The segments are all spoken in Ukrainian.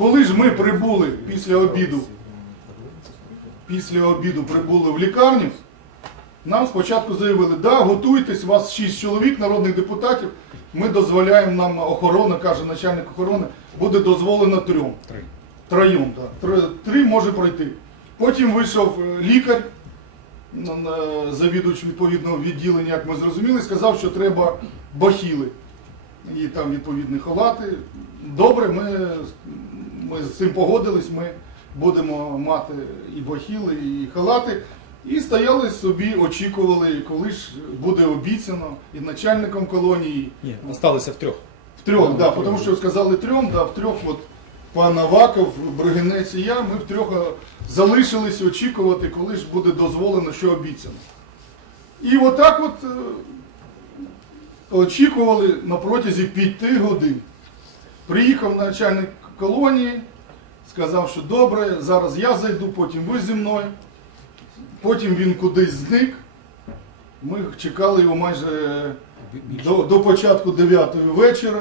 Коли ж ми прибули після обіду, після обіду прибули в лікарню, нам спочатку заявили, да, готуйтесь, вас 6 чоловік, народних депутатів, ми дозволяємо нам охорона, каже начальник охорони, буде дозволено трьом. Три. Троєм, так. Три, три може пройти. Потім вийшов е, лікар, завідувач відповідного відділення, як ми зрозуміли, сказав, що треба бахіли. І там відповідні халати. Добре, ми, ми з цим погодились, ми будемо мати і бахіли, і халати. І стояли собі, очікували, коли ж буде обіцяно і начальником колонії, Ні, осталися в трьох. в трьох, да, тому що сказали трьом, да, в трьох, от пан Аваков, Бригинець і я, ми в трьох е, залишились очікувати, коли ж буде дозволено, що обіцяно. І отак от е, очікували на протязі п'яти годин. Приїхав начальник колонії, сказав, що добре, зараз я зайду, потім ви зі мною. Потім він кудись зник. Ми чекали його майже до, до початку 9 вечора,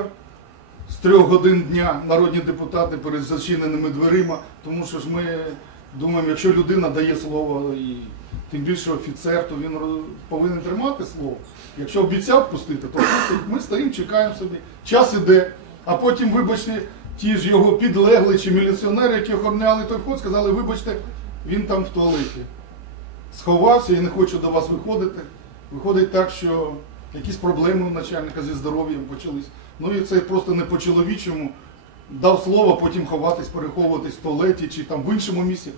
з 3 годин дня народні депутати перед зачиненими дверима, тому що ж ми думаємо, якщо людина дає слово і тим більше офіцер, то він повинен тримати слово. Якщо обіцяв пустити, то ми стоїмо, чекаємо собі. Час іде, а потім, вибачте, ті ж його підлегли чи міліціонери, які охороняли той вход, сказали, вибачте, він там в туалеті. Сховався і не хочу до вас виходити. Виходить так, що якісь проблеми у начальника зі здоров'ям почались. Ну і це просто не по-чоловічому. Дав слово, потім ховатись, переховуватись в туалеті чи там в іншому місці.